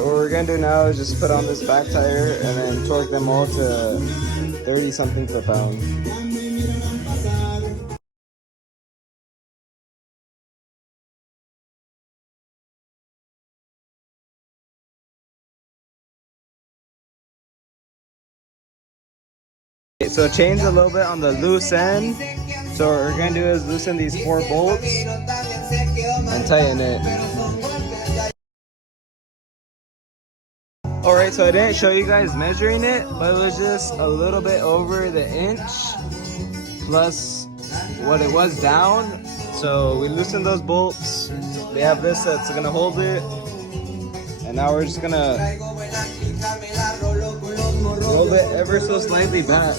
What we're gonna do now is just put on this back tire and then torque them all to 30 something per pound. So change a little bit on the loose end. So what we're gonna do is loosen these 4 bolts and tighten it. Alright, so I didn't show you guys measuring it, but it was just a little bit over the inch plus what it was down. So we loosened those bolts. They have this that's gonna hold it. And now we're just gonna roll it ever so slightly back.